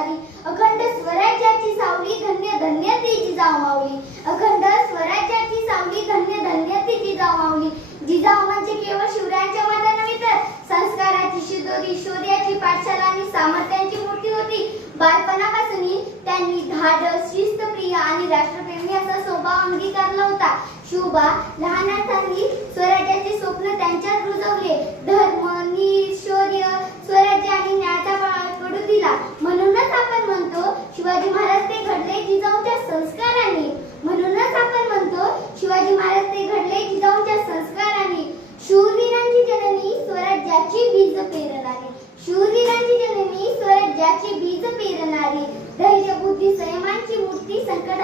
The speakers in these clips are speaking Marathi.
अवतारी अखंड स्वराज्याची सावली धन्य धन्य ती जिजाऊमावली अखंड स्वराज्याची सावली धन्य धन्य ती जिजाऊ माऊली जिजाऊ म्हणजे केवळ शिवरायांच्या माता नव्हे तर संस्काराची शिदोरी शौर्याची पाठशाला आणि सामर्थ्यांची मूर्ती होती. बालपणापासून त्यांनी धाडस शिस्तप्रिय आणि राष्ट्रप्रेमी असा स्वभाव अंगीकारला होता. शोभा लहान स्वराज्याचे स्वप्न त्यांच्यात रुजवले. धर्म नीर शौर्य स्वराज्य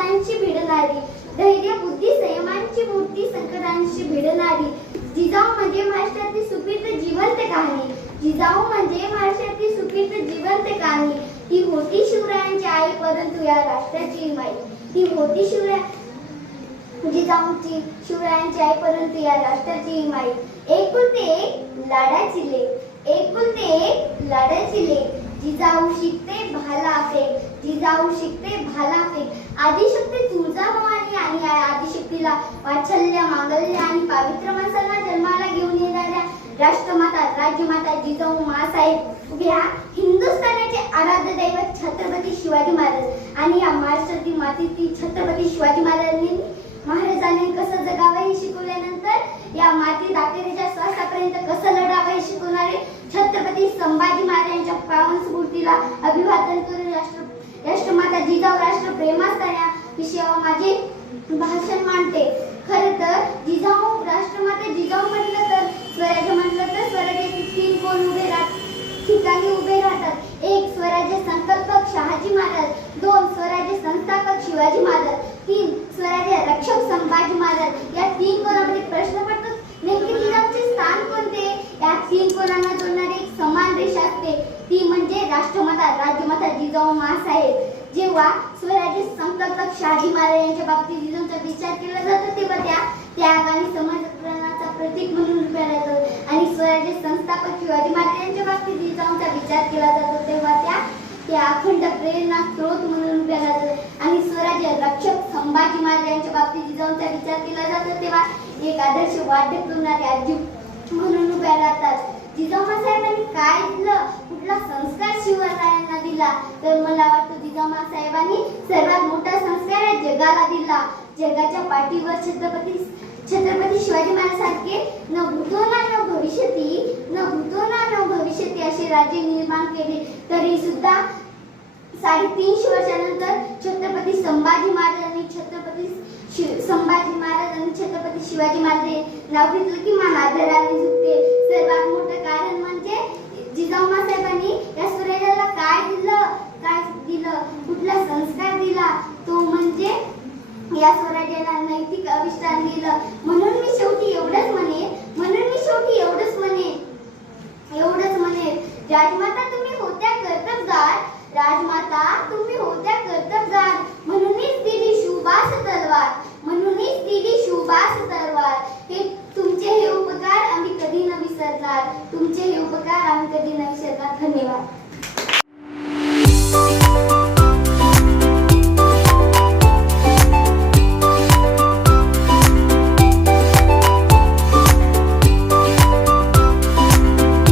संकटांशी भिडणारी धैर्य बुद्धी संयमांची मूर्ती संकटांशी भिडणारी जिजाऊ म्हणजे महाराष्ट्रातील सुपीर्त जिवंत कहाणी जिजाऊ म्हणजे महाराष्ट्रातील सुपीर्त जिवंत कहाणी ती होती शिवरायांची आई परंतु या राष्ट्राची माई. ती होती शिवराय जिजाऊंची शिवरायांची आई परंतु या राष्ट्राची माई. एकुलते एक लाडाची लेक एकुलते एक लाडाची लेख. जिजाऊ शिकते भाला फेक जिजाऊ शिकते भाला फेक आदिशक्ती तुळजाभवानी आणि या आदिशक्तीला वात्सल्य मांगल्य आणि पावित्र माणसांना जन्माला घेऊन येणाऱ्या राष्ट्रमाता राज्यमाता जिजाऊ मासाहेब उभ्या हिंदुस्थानाचे आराध्य दैवत छत्रपती शिवाजी महाराज. आणि या महाराष्ट्रातील मातीतील छत्रपती शिवाजी महाराजांनी महाराजांनी कसं जगावं हे शिकवल्यानंतर या माती दातेच्या श्वासापर्यंत कसं लढावं हे शिकवणारे छत्रपती संभाजी महाराजांच्या पावन स्फूर्तीला अभिवादन करून प्रेम असताना विषयावर माझे भाषण मांडते. खर तर जिजाऊ राष्ट्रमाते जिजाऊ म्हटलं तर स्वराज्य म्हटलं तर स्वराज्याचे तीन कोण उभे राहत ठिकाणी उभे राहतात. एक स्वराज्य संकल्पक शहाजी महाराज दोन स्वराज्य संस्थापक शिवाजी महाराज तीन स्वराज्य रक्षक संभाजी महाराज. या तीन कोणामध्ये प्रश्न पडतो? नेमके जिजाऊचे स्थान कोणते? या तीन कोणांना जोडणारी एक समान रेषा असते. ती म्हणजे राष्ट्रमाता राज्यमाता जिजाऊ मासाहेब जेव्हा स्वराज्य संस्थापक शहाजी महाराज यांच्या बाबतीत जिजाऊंचा विचार केला जातो तेव्हा त्या त्याग आणि समर्पणाचा प्रतीक म्हणून उभ्या राहतात आणि स्वराज्य संस्थापक शिवाजी महाराज यांच्या बाबतीत जिजाऊंचा विचार केला जातो तेव्हा त्या त्या अखंड प्रेरणा स्रोत म्हणून उभ्या राहतात आणि स्वराज्य रक्षक संभाजी महाराज यांच्या बाबतीत जिजाऊंचा विचार केला जातो तेव्हा एक आदर्श वाद्य होणारे आजी म्हणून उभ्या राहतात. जिजाऊ साहेबांनी काय दिलं? कुठला संस्कार शिवरायांना दिला? तर मला वाटतं जिजाऊ साहेबांनी सर्वात मोठा संस्कार आहे जगाला दिला. जगाच्या पाठीवर छत्रपती छत्रपती शिवाजी महाराजांसारखे न भूतो ना न भविष्यती न भूतो ना न भविष्यती असे राज्य निर्माण केले. तरी सुद्धा साडेतीनशे वर्षानंतर छत्रपती संभाजी महाराजांनी छत्रपती संभाजी महाराज आणि छत्रपती शिवाजी महाराज नाव घेतलं की मान आदराने झुकते सर्वात मोठं कारण म्हणजे जिजाऊमा साहेबांनी या स्वराज्याला काय दिलं? काय दिलं? कुठला संस्कार दिला? तो म्हणजे या स्वराज्याला नैतिक अविष्ठान दिलं. म्हणून मी शेवटी एवढंच म्हणे म्हणून मी शेवटी एवढंच म्हणे एवढंच म्हणे ज्या तुमचे हे उपकार आम्ही कधी नाही धन्यवाद.